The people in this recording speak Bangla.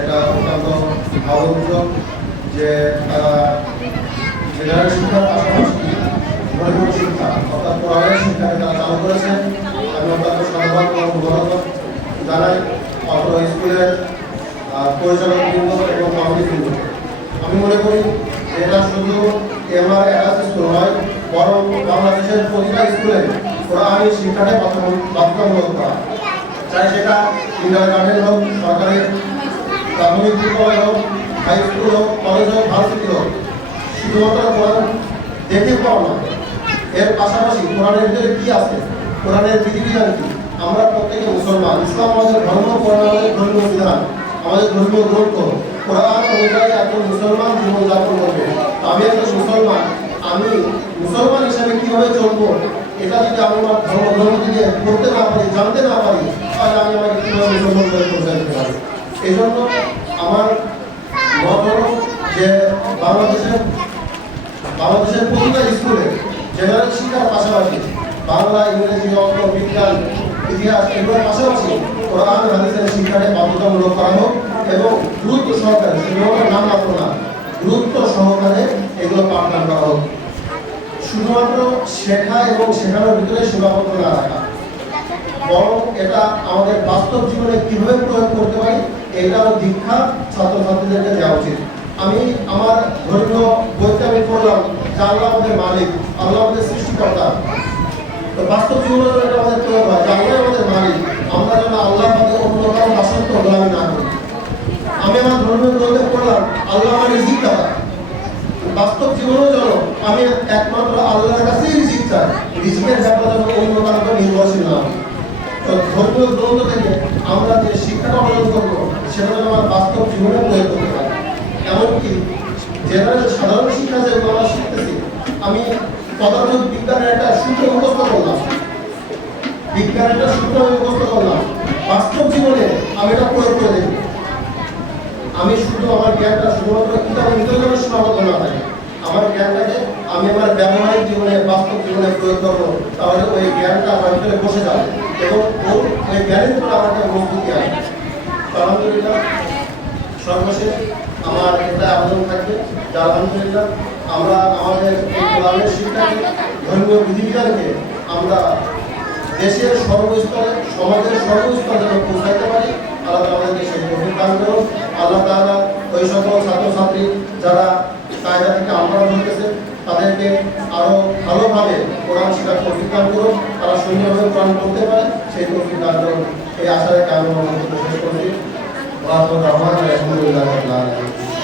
এটা অত্যন্ত ভালো উদ্যোগ যে, তারা জেনারেল শিক্ষার পাশাপাশি ধর্মীয় শিক্ষা, অর্থাৎ কোরআনের শিক্ষাকে তারা চালু করেছেন, আমি অত্যন্ত সাধুবাদ এবং জানাই অত্র স্কুলের পরিচালক বৃন্দ এবং কমিটি বৃন্দকে আমি মনে করি এটা শুধু এমআর একাস স্কুল নয়, বরং বাংলাদেশের প্রতিটা স্কুলে কোরআনী শিক্ষাটাই বাধ্যতামূলক করা। চাই সেটা ইন্টার গার্ডেন হোক সরকারি প্রাথমিক বিদ্যালয় হোক হাই স্কুল হোক কলেজ হোক ভার্সিটি হোক শুধুমাত্র কোরআন দেখে পাও না এর পাশাপাশি কোরআনের ভিতরে কি আছে কোরআনের বিধিবিধান কি আমরা প্রত্যেকে মুসলমান ইসলাম আমাদের ধর্ম কোরআন আমাদের ধর্মীয় বিধান আমাদের ধর্মীয় গ্রন্থ কোরআন অনুযায়ী একজন মুসলমান জীবনযাপন করবে আমি একজন মুসলমান আমি মুসলমান হিসেবে কীভাবে চলবো এটা যদি আমি আমার ধর্ম গ্রন্থ থেকে পড়তে না পারি জানতে না পারি তাহলে আমি আমাকে কীভাবে মুসলমান করে পৌঁছে দিতে পারি। এই জন্য আমার মত হলো যে বাংলাদেশের বাংলাদেশের প্রতিটা স্কুলে জেনারেল শিক্ষার পাশাপাশি বাংলা, ইংরেজি, অঙ্ক, বিজ্ঞান, ইতিহাস এগুলোর পাশাপাশি কোরআন, হাদিসের শিক্ষাকে বাধ্যতামূলক করা হোক এবং গুরুত্ব সহকারে শুধুমাত্র নাম মাত্র না, গুরুত্ব সহকারে এগুলো পাঠদান করা হোক। শুধুমাত্র শেখা এবং শেখানোর ভিতরে সীমাবদ্ধ না রাখা। বরং এটা আমাদের বাস্তব জীবনে কীভাবে প্রয়োগ করতে পারি এটার দীক্ষা ছাত্রছাত্রীদেরকে দেওয়া উচিত। আমি আমার ধর্মীয় বইতে আমি পড়লাম যে আল্লাহ আমাদের মালিক, আল্লাহ আমাদের সৃষ্টিকর্তা। তো বাস্তব জীবনে এটা আমাদের প্রয়োগ হয় যে আল্লাহ আমাদের মালিক, আমরা যেন আল্লাহ আমাদের অন্য কারও দাসত্ব গোলামি না করি। আমি আমার ধর্মীয় গ্রন্থে পড়লাম, আল্লাহ আমার রিজিক দাতা। বাস্তব জীবনেও যেন আমি একমাত্র আল্লাহর কাছেই রিজিক চাই, রিজিকের ব্যাপারে যেন অন্য কারও নির্ভরশীল না। তো ধর্মীয় গ্রন্থ থেকে আমরা যে শিক্ষাটা অর্জন করব যেন আমার বাস্তব জীবনে প্রয়োগ করতে পারি। এমনকি জেনারেল সাধারণ শিক্ষা যেগুলো আমরা শিখতেছি, আমি পদার্থ বিজ্ঞানের একটা সূত্র মুখস্থ করলাম। বিজ্ঞানের একটা সূত্র আমি মুখস্থ করলাম। বাস্তব জীবনে আমি এটা প্রয়োগ করে দেখি। আমি শুধু আমার জ্ঞানটা শুধুমাত্র কিতাবের ভিতরে সীমাবদ্ধ না থাকে। আমার জ্ঞানটাকে আমি আমার ব্যবহারিক জীবনে, বাস্তব জীবনে প্রয়োগ করব। তাহলে ওই জ্ঞানটা আমার ভিতরে বসে যাবে এবং ওই জ্ঞানের উপর আমার একটা মজবুতি আসবে সর্বশেষ আমার এটা আবেদন থাকবে যে আলহামদুলিল্লাহ আমরা আমাদের এই শিক্ষাকে, ধর্মীয় বিধিবিধানকে আমরা দেশের সর্বস্তরে, সমাজের সর্বস্তরে যেন পৌঁছাইতে পারি, আল্লাহ আমাদেরকে সেই তৌফিক দান করুন। আল্লাহ তাআলা ওই সকল ছাত্রছাত্রী যারা কায়দা থেকে আমরা ধরতেছে, তাদেরকে আরও ভালোভাবে কোরআন শিক্ষার তৌফিক দান করুন। তারা সুন্দরভাবে কোরআন পড়তে পারে, সেই তৌফিক দান করুন। এই আশায় কামনা শেষ করছি। వారితో రవాణా ఎప్పుడు వెళ్ళాలి